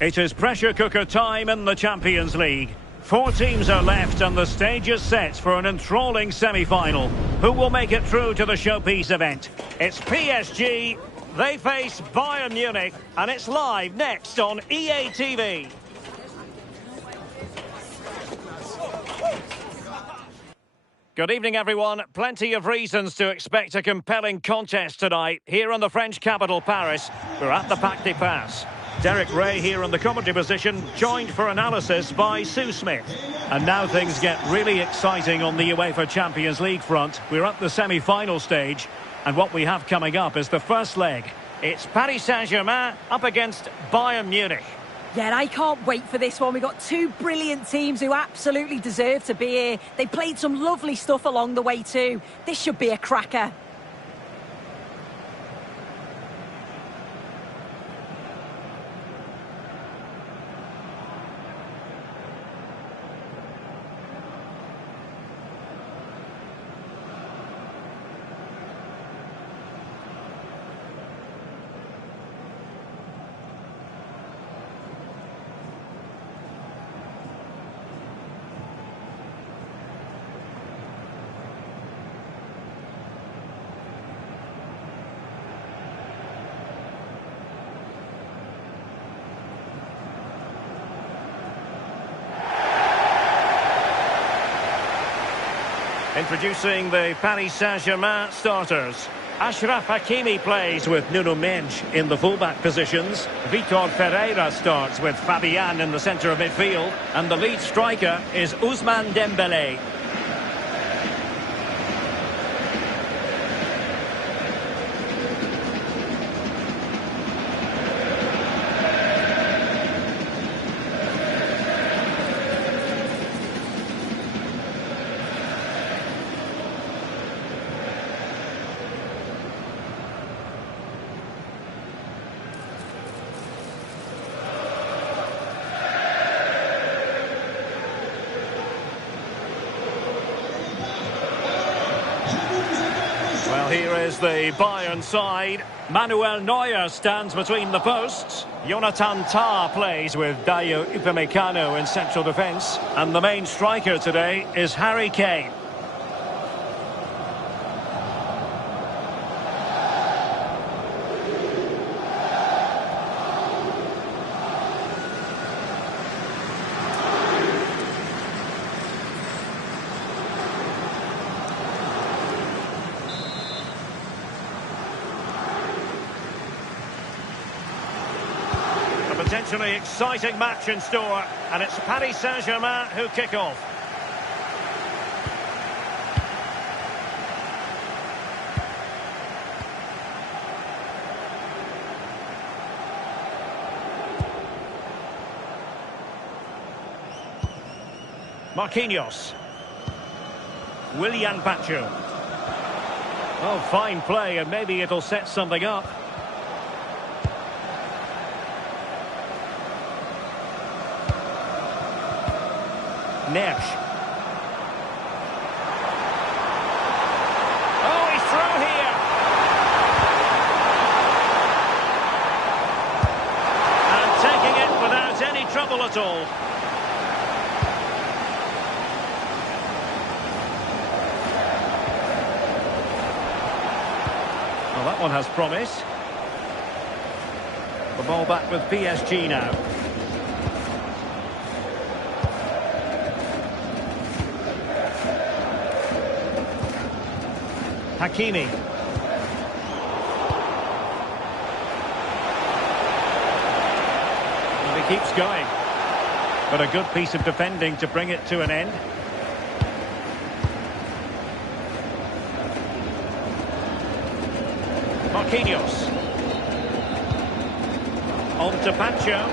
It is pressure cooker time in the Champions League. 4 teams are left and the stage is set for an enthralling semi-final. Who will make it through to the showpiece event? It's PSG, they face Bayern Munich, and it's live next on EA TV. Good evening, everyone. Plenty of reasons to expect a compelling contest tonight here in the French capital, Paris. We're at the Parc des Princes. Derek Ray here in the commentary position, joined for analysis by Sue Smith. And now things get really exciting on the UEFA Champions League front. We're at the semi-final stage, and what we have coming up is the first leg. It's Paris Saint-Germain up against Bayern Munich. Yeah, and I can't wait for this one. We've got 2 brilliant teams who absolutely deserve to be here. They played some lovely stuff along the way too. This should be a cracker. Introducing the Paris Saint-Germain starters. Achraf Hakimi plays with Nuno Mendes in the fullback positions. Vitor Ferreira starts with Fabian in the centre of midfield. And the lead striker is Ousmane Dembélé. Well, here is the Bayern side. Manuel Neuer stands between the posts. Jonathan Tah plays with Dayo Upamecano in central defence. And the main striker today is Harry Kane. Potentially exciting match in store, and it's Paris Saint-Germain who kick off. Marquinhos. Willian Pacho. Oh, fine play, and maybe it'll set something up. Nesh. Oh, he's through here. And taking it without any trouble at all. Well, that one has promise. The ball back with PSG now. Hakimi. And he keeps going. But a good piece of defending to bring it to an end. Marquinhos. On to Pacho.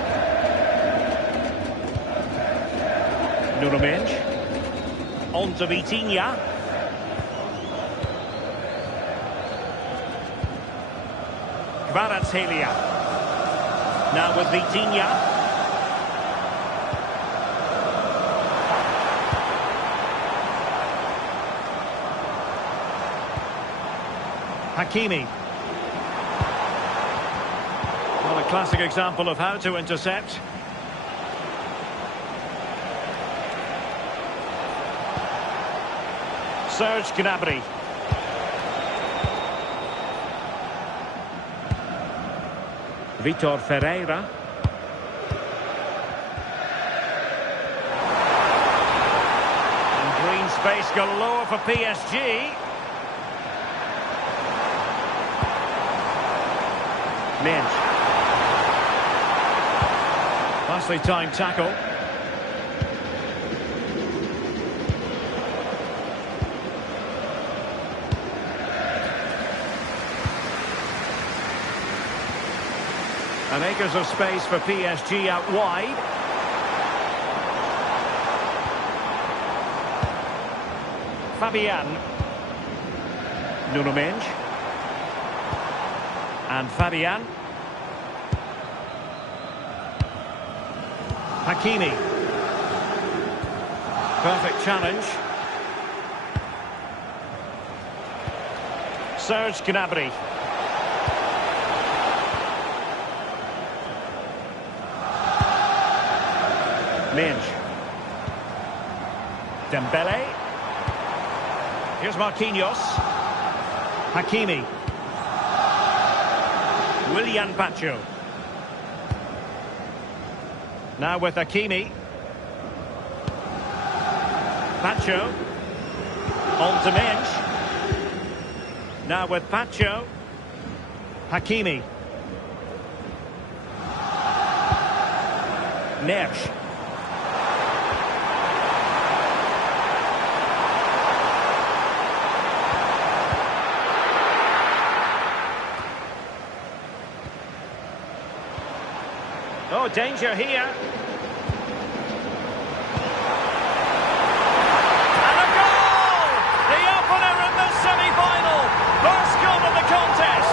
Nuno Mendes. On to Vitinha. Kvaratskhelia. Now with Vitinha. Hakimi. Well, a classic example of how to intercept. Serge Gnabry. Vitor Ferreira. And green space galore for PSG. Minch. Nicely timed tackle. And acres of space for PSG out wide. Fabian. Nuno Mendes. And Fabian. Hakimi. Perfect challenge. Serge Gnabry. Minch. Dembele. Here's Marquinhos. Hakimi. Willian Pacho. Now with Hakimi. Pacho. On to Minch. Now with Pacho. Hakimi. Nersch. Oh, danger here. And a goal! The opener in the semi-final. First goal of the contest.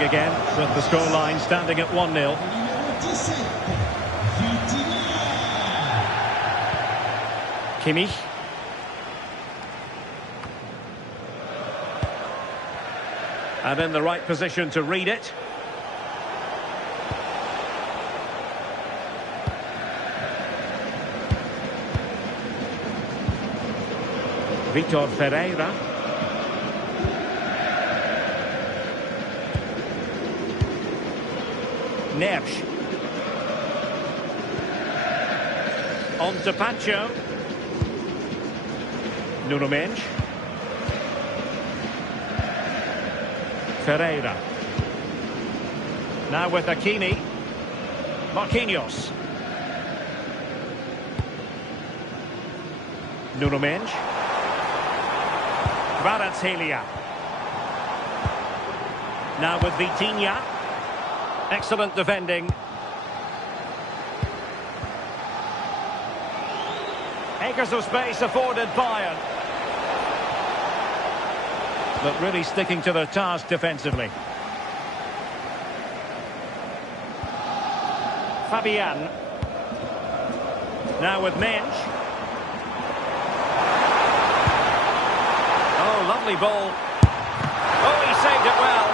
Again, with the scoreline standing at 1-0. Kimmich. And in the right position to read it. Vitor Ferreira. Nersch. On to Pacho. Nuno Mendes. Ferreira. Now with Hakimi. Marquinhos. Nuno Mendes. Kvaratskhelia. Now with Vitinha. Excellent defending. Acres of space afforded Bayern. But really sticking to their task defensively. Fabian. Now with Mensch. Oh, lovely ball. Oh, he saved it well.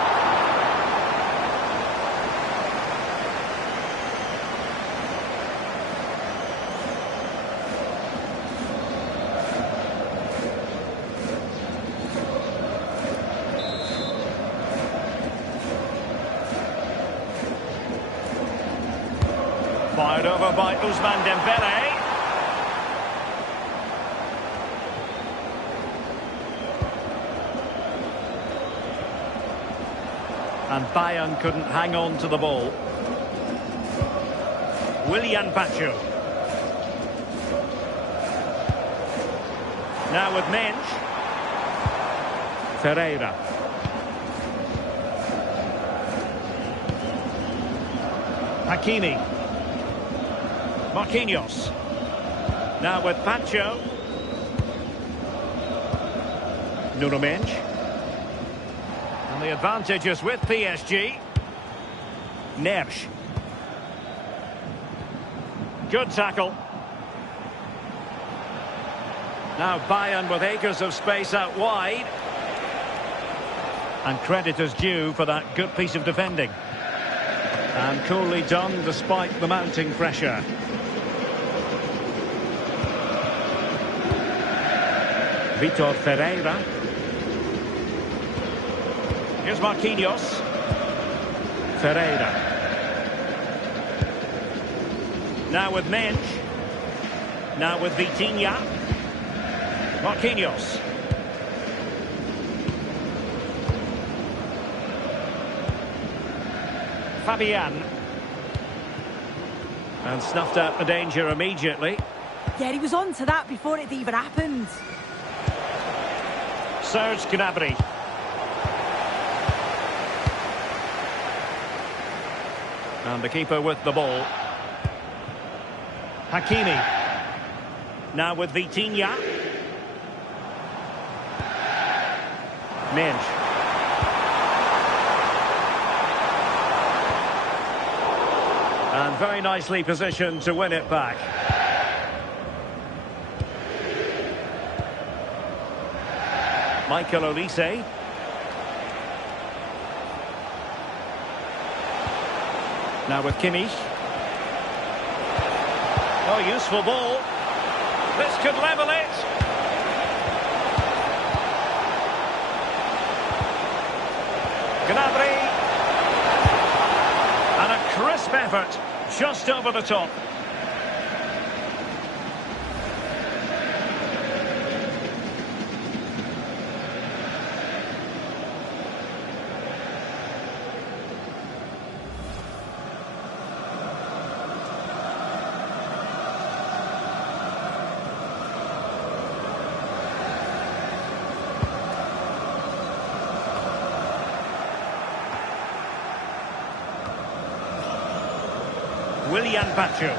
Fired over by Ousmane Dembele. And Bayern couldn't hang on to the ball. Willian Pacho. Now with Mensch. Ferreira. Hakimi. Marquinhos. Now with Pacho. Nuno Mendes. And the advantage is with PSG. Neves. Good tackle. Now Bayern with acres of space out wide. And credit is due for that good piece of defending. And coolly done despite the mounting pressure. Vitor Ferreira. Here's Marquinhos. Ferreira. Now with Mendes. Now with Vitinha. Marquinhos. Fabian. And snuffed out the danger immediately. Yeah, he was on to that before it even happened. Serge Gnabry. And the keeper with the ball. Hakimi. Now with Vitinha. Mendes. And very nicely positioned to win it back. Michael Olise. Now with Kimmich. Oh, useful ball. This could level it. Gnabry. And a crisp effort just over the top. Willian Pacho.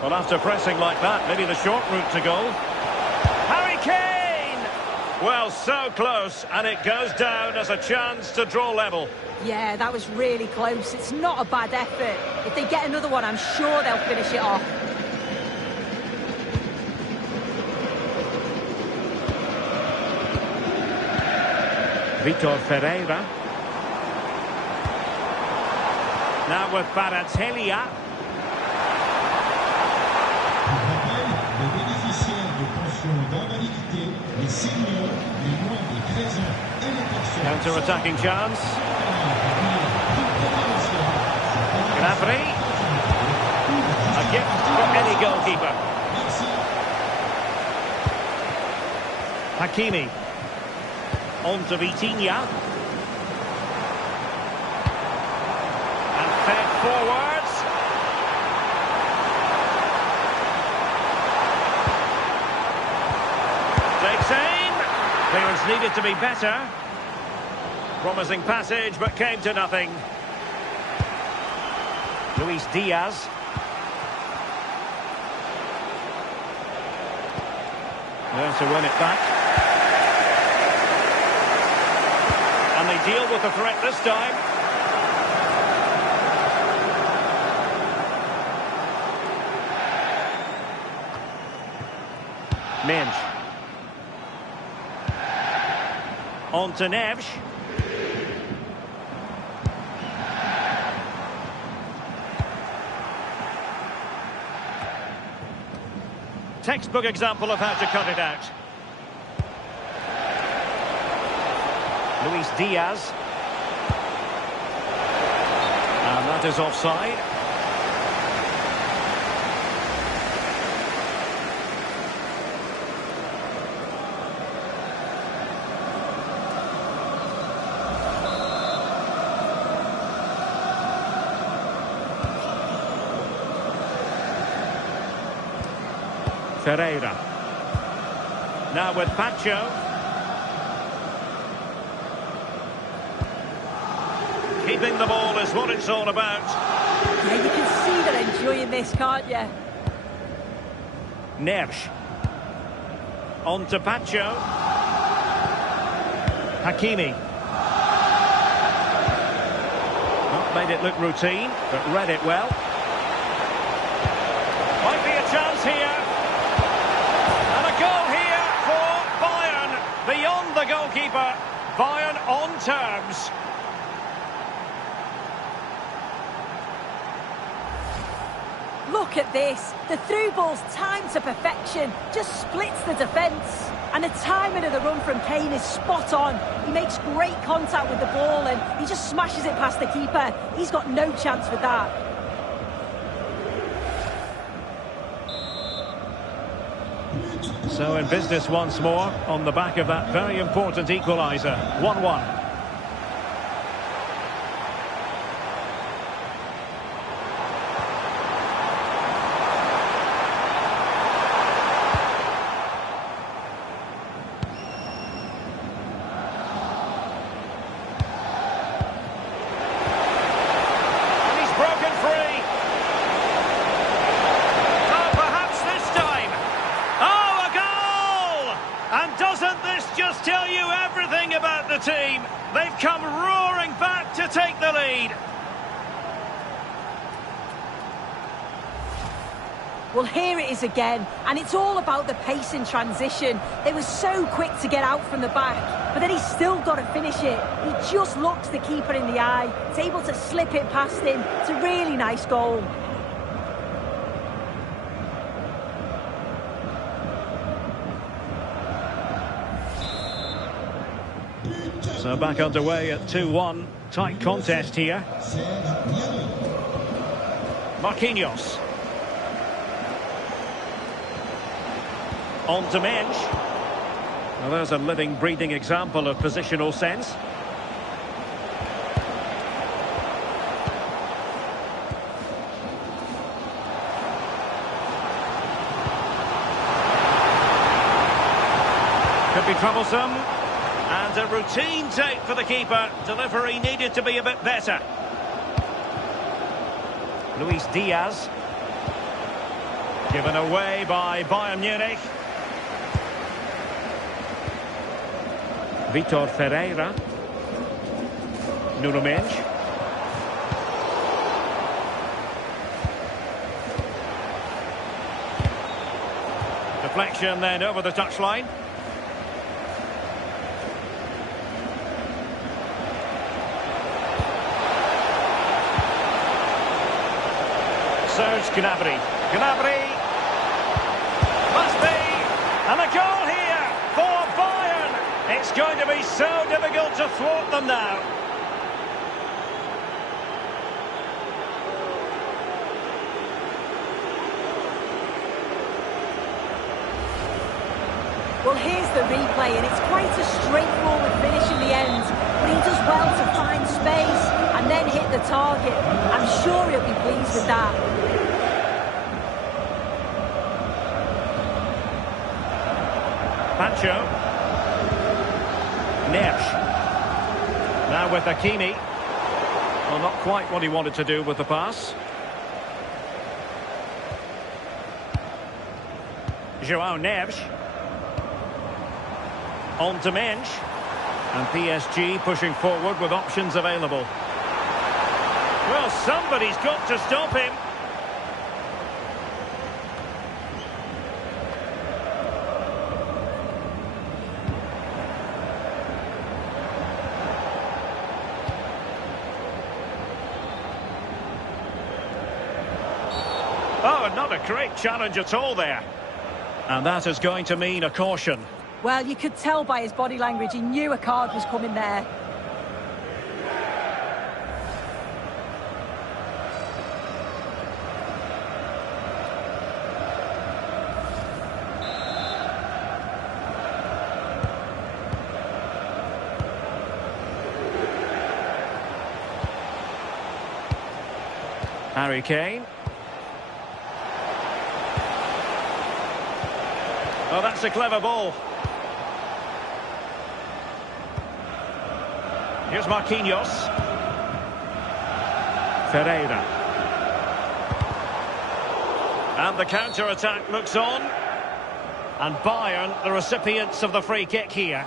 Well, after pressing like that, maybe the short route to goal. Harry Kane! Well, so close, and it goes down as a chance to draw level. Yeah, that was really close. It's not a bad effort. If they get another one, I'm sure they'll finish it off. Vitor Ferreira. Now with Baratelia. Counter-attacking chance. Gnabry. A gift for any goalkeeper. Hakimi. On to Vitinha. And fed forwards. Takes aim. Clearance needed to be better. Promising passage, but came to nothing. Luis Diaz. There to win it back. And they deal with the threat this time. Mendes. On to Neves. Textbook example of how to cut it out. Luis Diaz. And that is offside. Ferreira. Now with Pacho. Keeping the ball is what it's all about. Yeah, you can see they're enjoying this, can't you? Neves. On to Pacho. Hakimi. Not made it look routine, but read it well. Might be a chance here. And a goal here for Bayern. Beyond the goalkeeper. Bayern on terms. Look at this. The through ball's timed to perfection. Just splits the defence. And the timing of the run from Kane is spot on. He makes great contact with the ball and he just smashes it past the keeper. He's got no chance with that. So in business once more on the back of that very important equaliser. 1-1. Tell you everything about the team. They've come roaring back to take the lead. Well, here it is again, and it's all about the pace in transition. They were so quick to get out from the back, but then he's still got to finish it. He just looks the keeper in the eye. He's able to slip it past him. It's a really nice goal. So back underway at 2-1. Tight contest here. Marquinhos. On to Mensch. Well, there's a living, breathing example of positional sense. Could be troublesome. And a routine take for the keeper. Delivery needed to be a bit better. Luis Diaz. Given away by Bayern Munich. Vitor Ferreira. Nuno Mendes. Deflection then over the touchline. Serge Gnabry. Gnabry. Must be. And a goal here for Bayern. It's going to be so difficult to thwart them now. Well, here's the replay, and it's quite a straightforward finish in the end. But he does well to find space and then hit the target. I'm sure he'll be pleased with that. Pacho. Neves. Now with Hakimi. Well, not quite what he wanted to do with the pass. João Neves. On to Mensch. And PSG pushing forward with options available. Well, somebody's got to stop him. Oh, not a great challenge at all there. And that is going to mean a caution. Well, you could tell by his body language he knew a card was coming there. Harry Kane. Oh, that's a clever ball. Here's Marquinhos. Ferreira. And the counter-attack looks on. And Bayern, the recipients of the free kick here.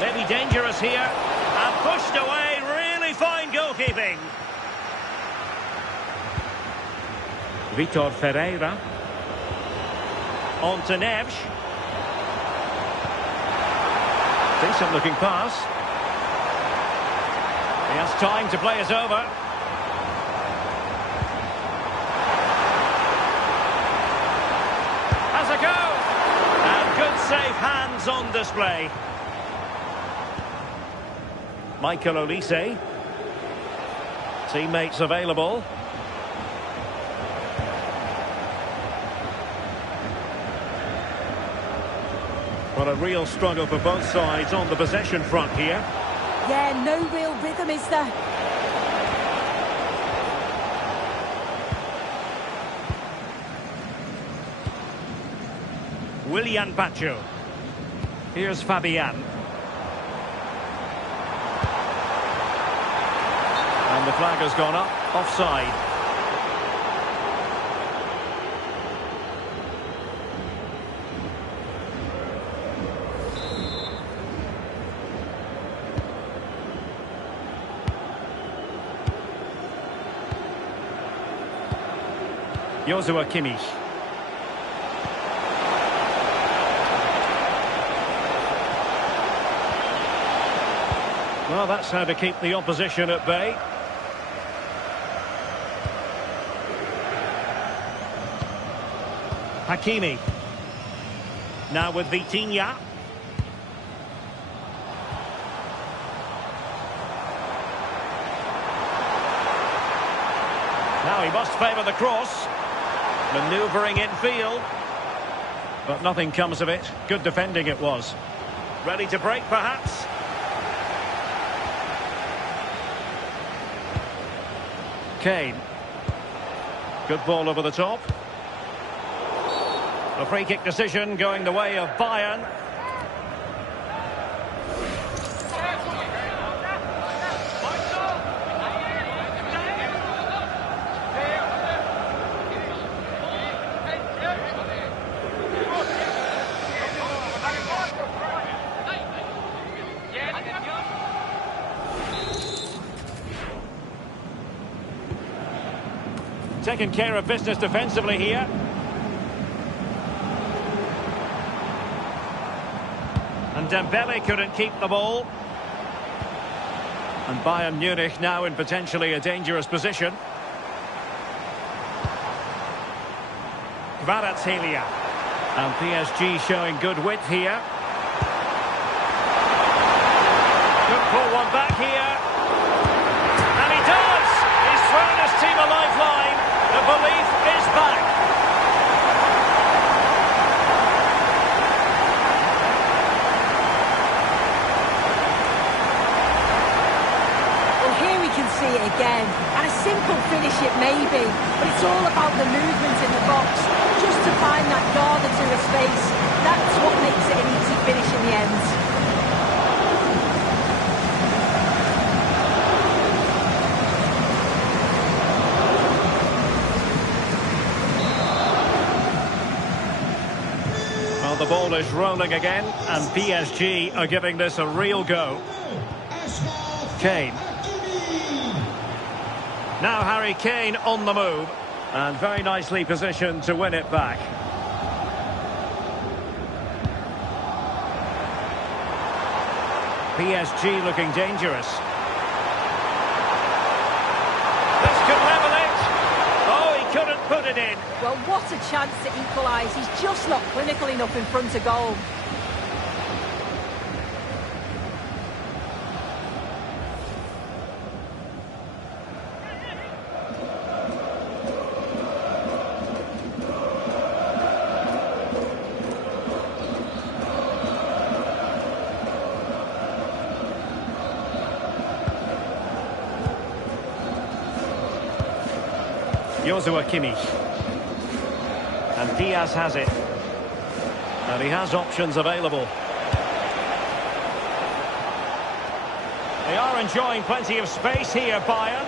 Maybe dangerous here, and pushed away, really fine goalkeeping. Vitor Ferreira. On to Neves. Decent looking pass. He has time to play it over. Has a go! And good safe hands on display. Michael Olise. Teammates available. Well, a real struggle for both sides on the possession front here. Yeah, no real rhythm, is there? Willian Pacho. Here's Fabian. And the flag has gone up, offside. Joshua Kimmich. Well, that's how to keep the opposition at bay. Hakimi. Now with Vitinha. Now he must favour the cross. Manoeuvring infield. But nothing comes of it. Good defending it was. Ready to break perhaps. Kane. Good ball over the top. A free kick decision going the way of Bayern. Taking care of business defensively here. And Dembele couldn't keep the ball. And Bayern Munich now in potentially a dangerous position. Kvaratskhelia. And PSG showing good width here. Could pull one back here. And he does! He's thrown his team a lifeline. The belief is back. See it again, and a simple finish it may be, but it's all about the movement in the box, just to find that guard to his face. That's what makes it an easy finish in the end. Well, the ball is rolling again, and PSG are giving this a real go. Kane. Now Harry Kane on the move, and very nicely positioned to win it back. PSG looking dangerous. This could level it. Oh, he couldn't put it in. Well, what a chance to equalise. He's just not clinical enough in front of goal. Joshua Kimmich. And Diaz has it. And he has options available. They are enjoying plenty of space here, Bayern.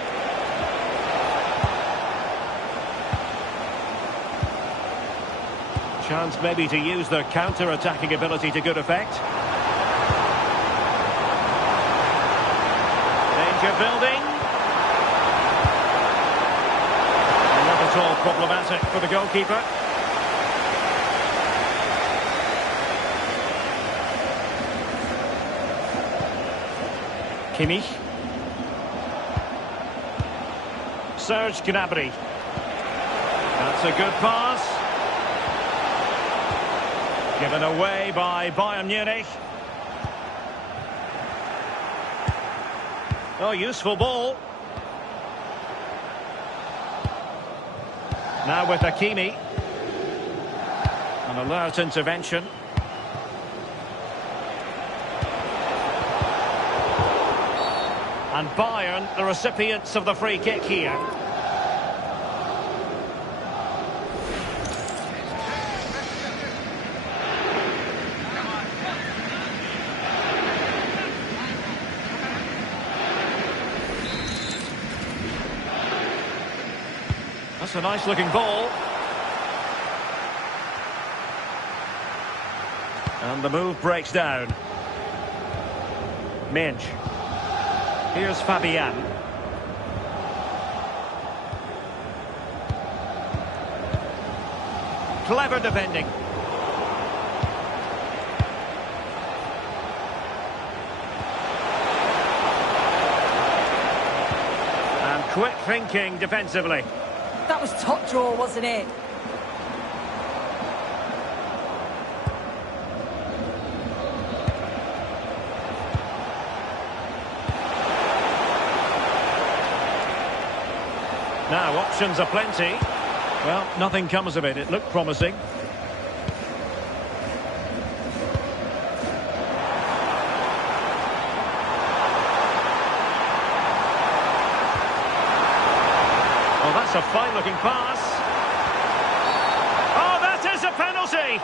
Chance maybe to use their counter-attacking ability to good effect. Danger building. Not at all problematic for the goalkeeper. Kimmich. Serge Gnabry. That's a good pass. Given away by Bayern Munich. Oh, useful ball. Now with Hakimi. An alert intervention. And Bayern, the recipients of the free kick here. That's a nice looking ball. And the move breaks down. Minch. Here's Fabian. Clever defending. And quick thinking defensively. That was top draw, wasn't it? Now, options are plenty. Well, nothing comes of it. It looked promising. Oh, that's a fine-looking pass. Oh, that is a penalty!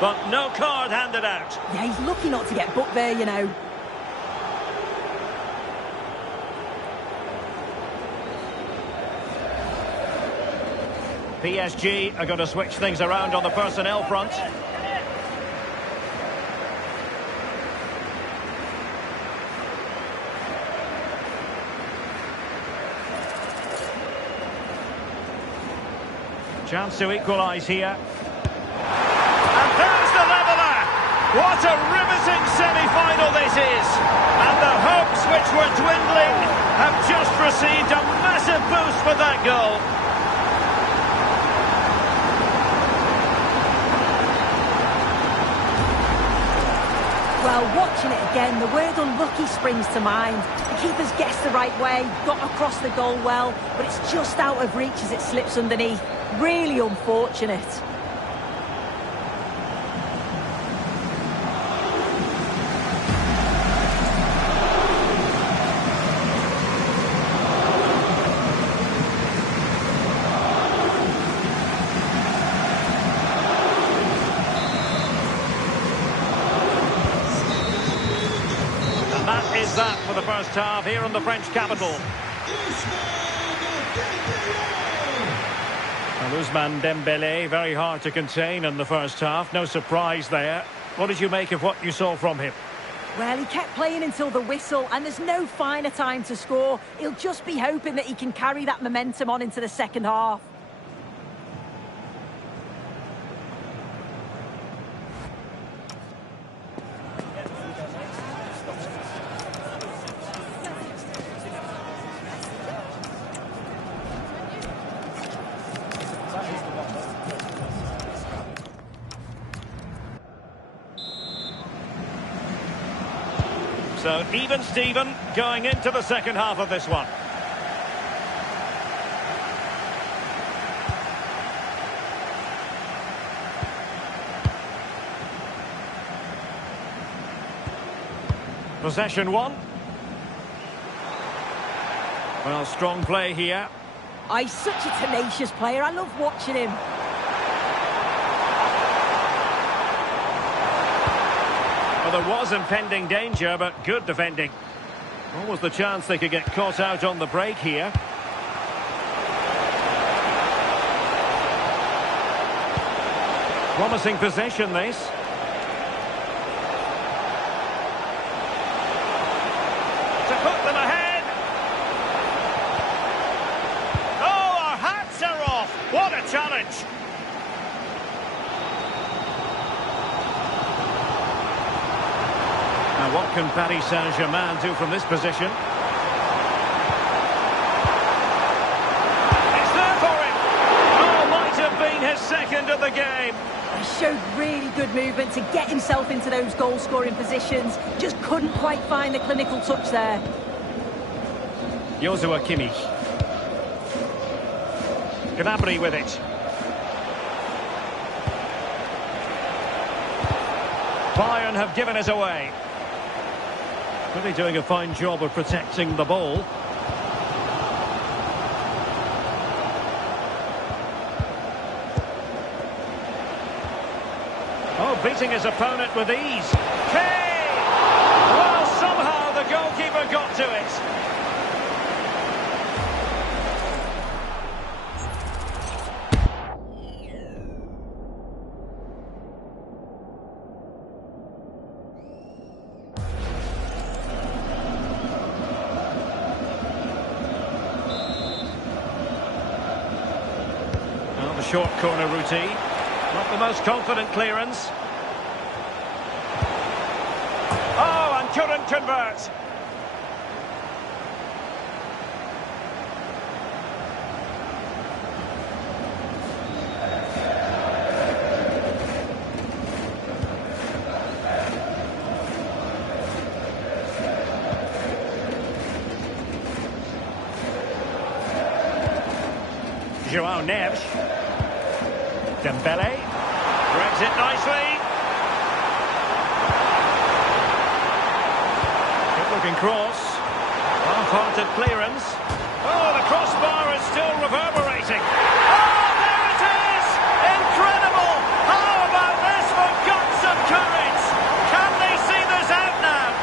But no card handed out. Yeah, he's lucky not to get booked there, you know. PSG are going to switch things around on the personnel front. Chance to equalise here. And there's the leveller! What a riveting semi-final this is! And the hopes which were dwindling have just received a massive boost for that goal. Well, watching it again, the word unlucky springs to mind. The keeper's guessed the right way, got across the goal well, but it's just out of reach as it slips underneath. Really unfortunate. Is that for the first half here in the French capital. And Ousmane Dembélé, very hard to contain in the first half. No surprise there. What did you make of what you saw from him? Well, he kept playing until the whistle, and there's no finer time to score. He'll just be hoping that he can carry that momentum on into the second half. So, even Steven going into the second half of this one. Possession one. Well, strong play here. Oh, he's such a tenacious player. I love watching him. Well, there was impending danger, but good defending. What was the chance they could get caught out on the break here? Promising possession, this. To put them ahead. Oh, our hats are off. What a challenge. Now, what can Paris Saint-Germain do from this position? It's there for him. Oh, might have been his second of the game. He showed really good movement to get himself into those goal-scoring positions. Just couldn't quite find the clinical touch there. Joshua Kimmich. Gnabry with it. Bayern have given us away. Really doing a fine job of protecting the ball. Oh, beating his opponent with ease. Kane! Well, somehow the goalkeeper got to it. Well, the short corner routine. Not the most confident clearance. Oh, and couldn't convert. João Neves. Dembele. Drags it nicely. Good-looking cross. Half-hearted clearance. Oh, the crossbar is still reverberating. Oh, there it is! Incredible! How about this for guts and courage? Can they see this out now?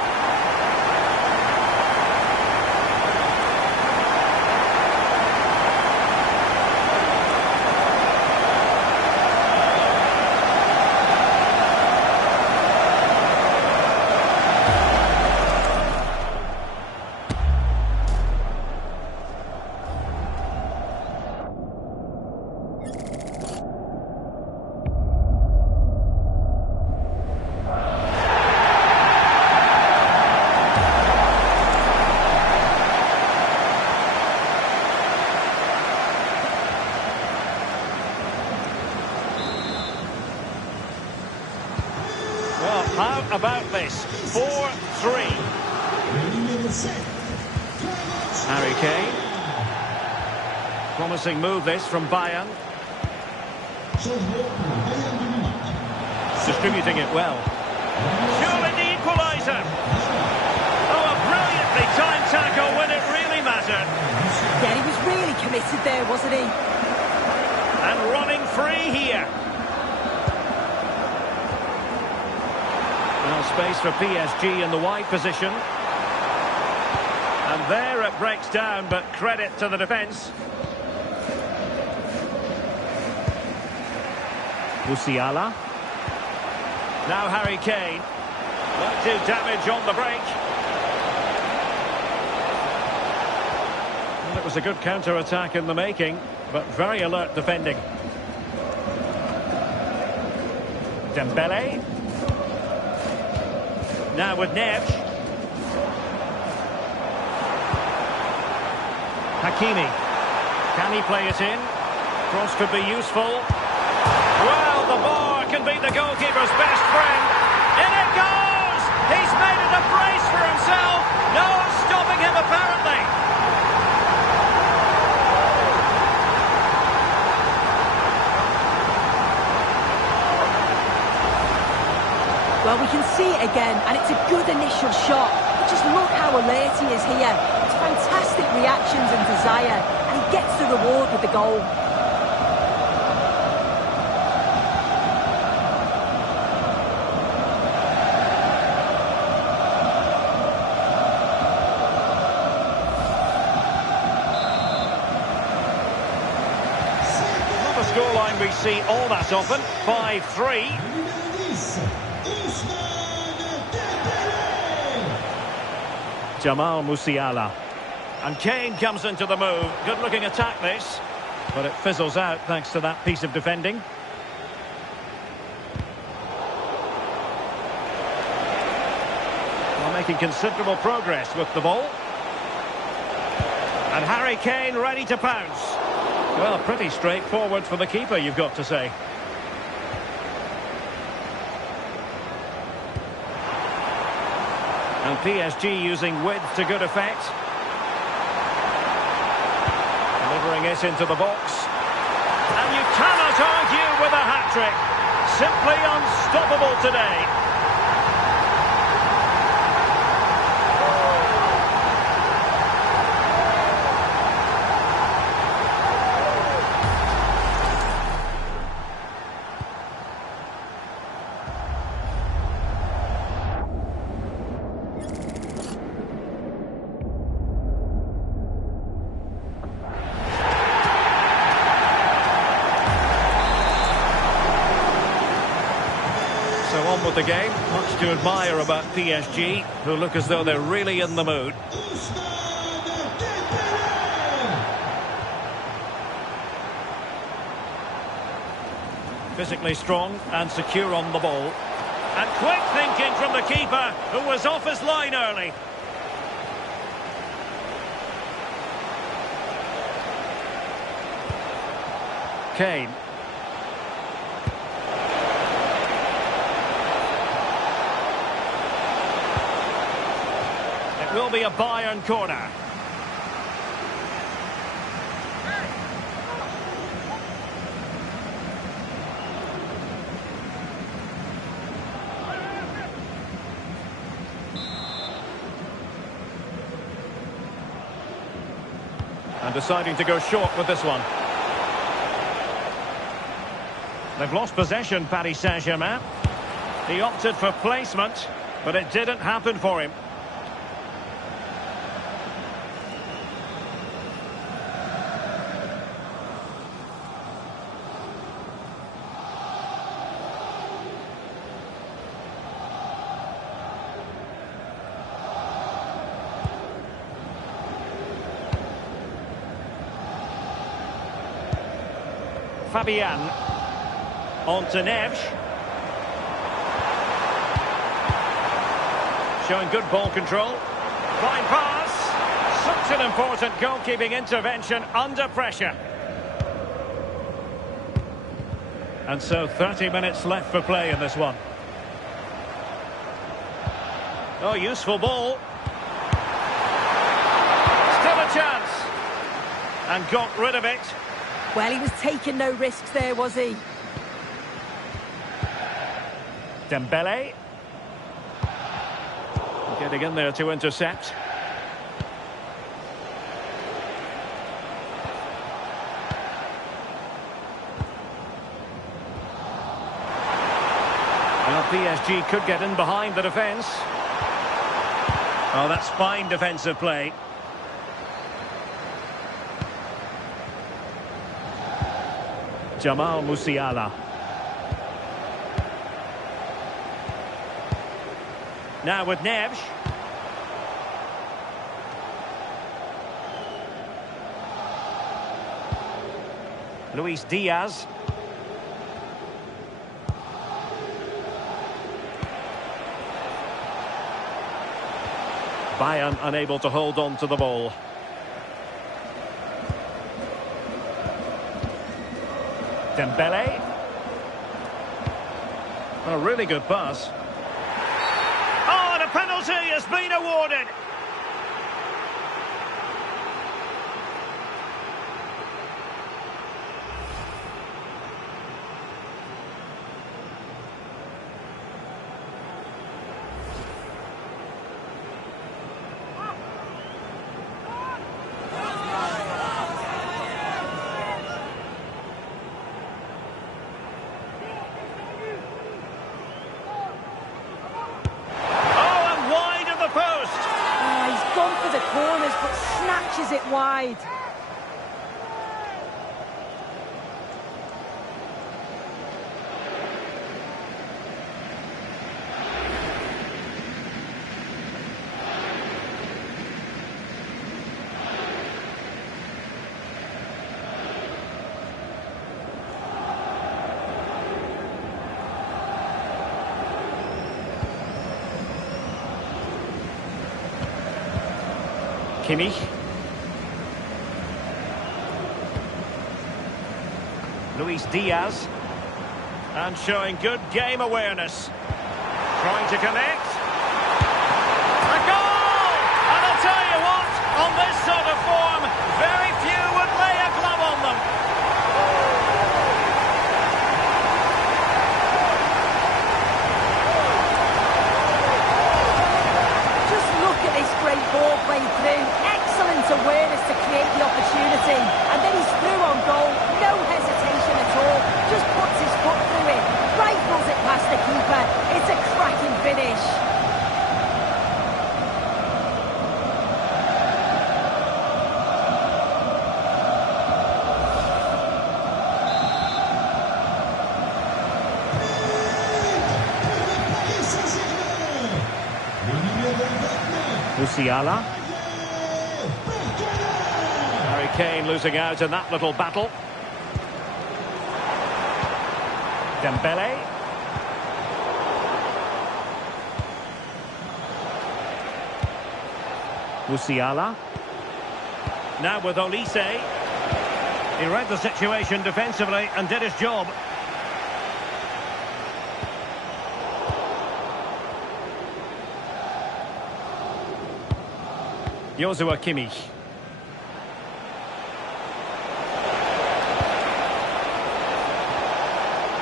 Well, how about this? 4-3. Harry Kane. Promising move this from Bayern. Distributing it well. Surely the equaliser. Oh, a brilliantly timed tackle when it really mattered. Yeah, he was really committed there, wasn't he? And running free here. Now space for PSG in the wide position. And there it breaks down, but credit to the defence. UCL. Now Harry Kane. Won't do damage on the break. Well, it was a good counter-attack in the making, but very alert defending. Dembele. Now with Neves. Hakimi. Can he play it in? Cross could be useful. Well, the bar can be the goalkeeper's best friend. In it goes! He's made it a brace for himself. No one's stopping him, apparently. Well, we can see it again, and it's a good initial shot. But just look how alert he is here. It's Fantastic reactions and desire, and he gets the reward with the goal. Not a scoreline we see all that often. 5-3. Jamal Musiala. And Kane comes into the move. Good-looking attack, this. But it fizzles out thanks to that piece of defending. Well, making considerable progress with the ball. And Harry Kane ready to pounce. Well, pretty straightforward for the keeper, you've got to say. And PSG using width to good effect. Delivering it into the box. And you cannot argue with a hat-trick. Simply unstoppable today. So on with the game. Much to admire about PSG, who look as though they're really in the mood. Physically strong and secure on the ball. And quick thinking from the keeper, who was off his line early. Kane. It will be a Bayern corner. And deciding to go short with this one. They've lost possession, Paris Saint-Germain. He opted for placement, but it didn't happen for him. Fabian. On to Neves. Showing good ball control. Fine pass. Such an important goalkeeping intervention under pressure. And so 30 minutes left for play in this one. Oh, useful ball. Still a chance. And got rid of it. Well, he was taking no risks there, was he? Dembele. Getting in there to intercept. Well, PSG could get in behind the defence. Oh, that's fine defensive play. Jamal Musiala. Now with Neves. Luis Diaz. Bayern unable to hold on to the ball. Dembele. A really good pass. Oh, and a penalty has been awarded. pushes it wide. Kimmich. Luis Diaz. And showing good game awareness. Trying to connect. A goal! And I'll tell you what, on this sort of form, very few would lay a glove on them. Just look at this great ball played through. Excellent awareness to create the opportunity. And then he's through on goal. No hesitation at all. Just puts his foot through it. Rifles it past the keeper. It's a cracking finish. Musiala. Harry Kane losing out in that little battle. Dembele. Musiala. Now with Olise. He read the situation defensively and did his job. Joshua Kimmich.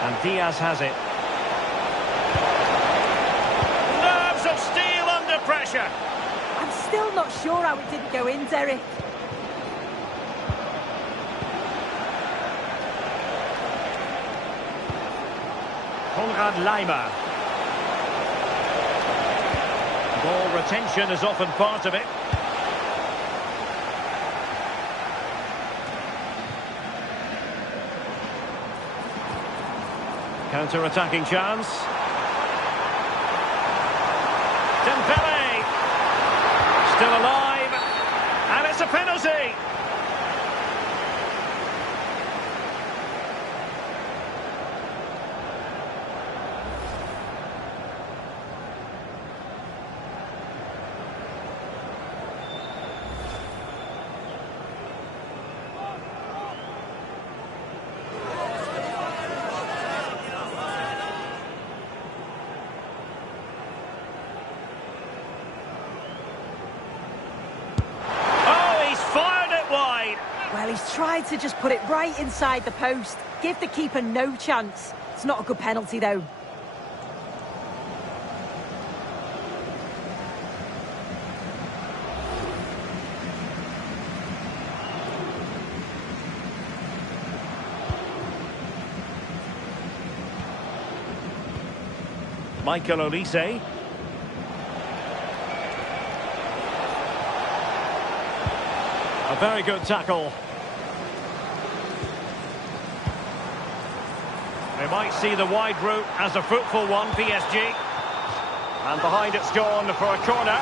And Diaz has it. Nerves of steel under pressure. I'm still not sure how it didn't go in, Derek. Konrad Laimer. Ball retention is often part of it. Counter-attacking chance. Dembele. Still alive. And it's a penalty. Well, he's tried to just put it right inside the post. Give the keeper no chance. It's not a good penalty, though. Michael Olise. A very good tackle. They might see the wide route as a fruitful one, PSG. And behind it's gone for a corner.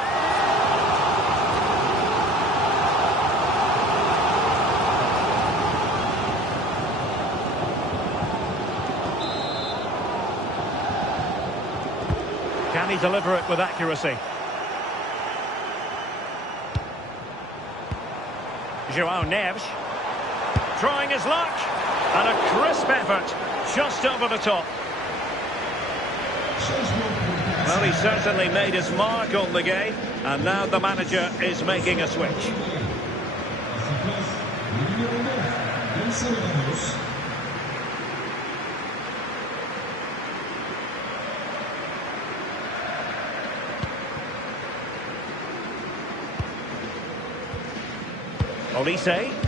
Can he deliver it with accuracy? Joao Neves trying his luck, and a crisp effort just over the top. Well, he certainly made his mark on the game, and now the manager is making a switch. Olise.